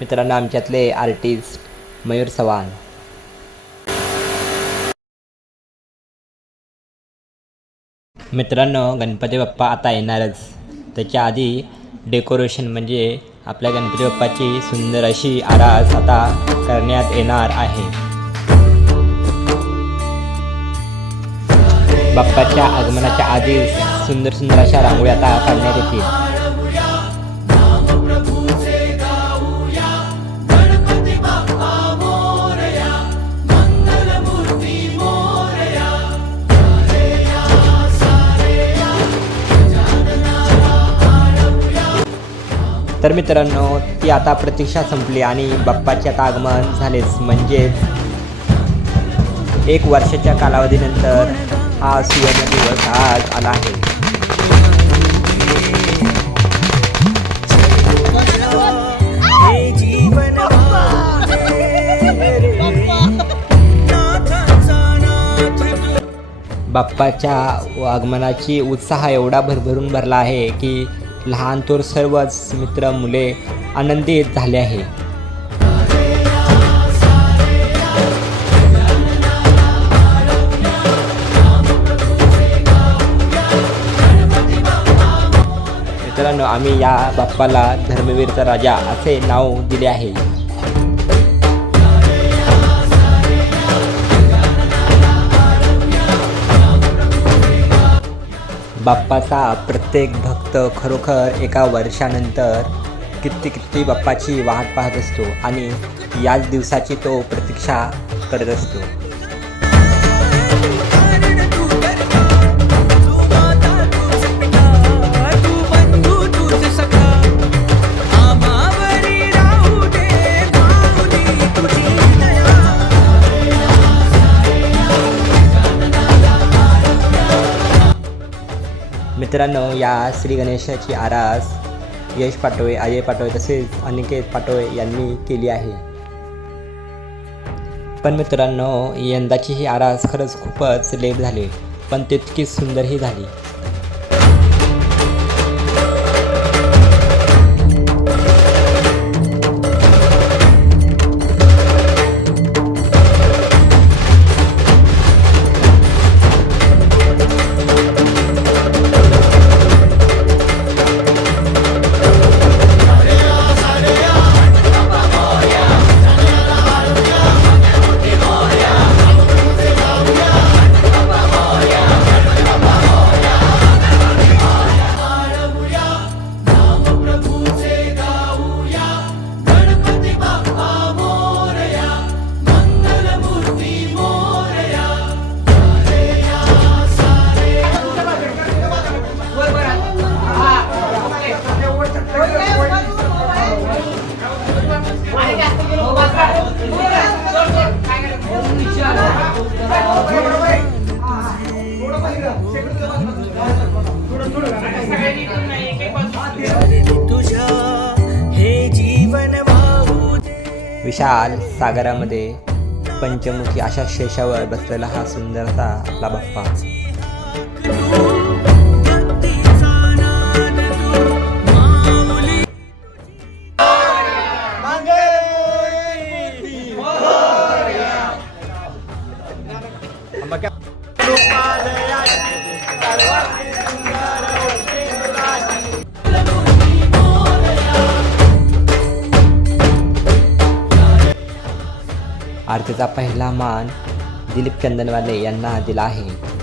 मित्रांनो आमच्यातले आर्टिस्ट मयूर सवाल. मित्रांनो गणपती बाप्पा आता येणारच. त्याच्या आधी डेकोरेशन म्हणजे आपल्या गणपती बाप्पाची सुंदर अशी आरास आता करण्यात येणार आहे. बाप्पाच्या आगमनाच्या आधी सुंदर सुंदर अशा रांगोळी आता काढण्यात येतील. तर मित्रांनो ती आता प्रतीक्षा संपली आणि बाप्पाचे आता आगमन झालेच. म्हणजेच एक वर्षाच्या कालावधीनंतर हा सुवर्ण दिवस आज आला आहे. बाप्पाच्या आगमनाची उत्साह एवढा भरभरून भरला आहे की लहान थोर सर्वच मित्र मुले आनंदित झाले आहे. मित्रांनो आम्ही या बाप्पाला धर्मवीरचा राजा असे नाव दिले आहे. बाप्पाचा प्रत्येक भक्त खरोखर एका वर्षानंतर किती किती बाप्पाची वाट पाहत असतो आणि याच दिवसाची तो प्रतीक्षा करत असतो. मित्रांनो या श्री गणेशाची आरास यश पाटोळे अजय पाटोळे तसेच अनिकेत पाटोळे यांनी केली आहे. पण मित्रांनो यंदाची ही आरास खरंच खूपच लेट झाली पण तितकीच सुंदरही झाली. विशाल सागरामध्ये पंचमुखी अशा शेषावर बसलेला हा सुंदरसा आपला बाप्पा. भक्तीचा आरतीचा पहिला मान दिलीप चंदनवाले यांना दिला आहे.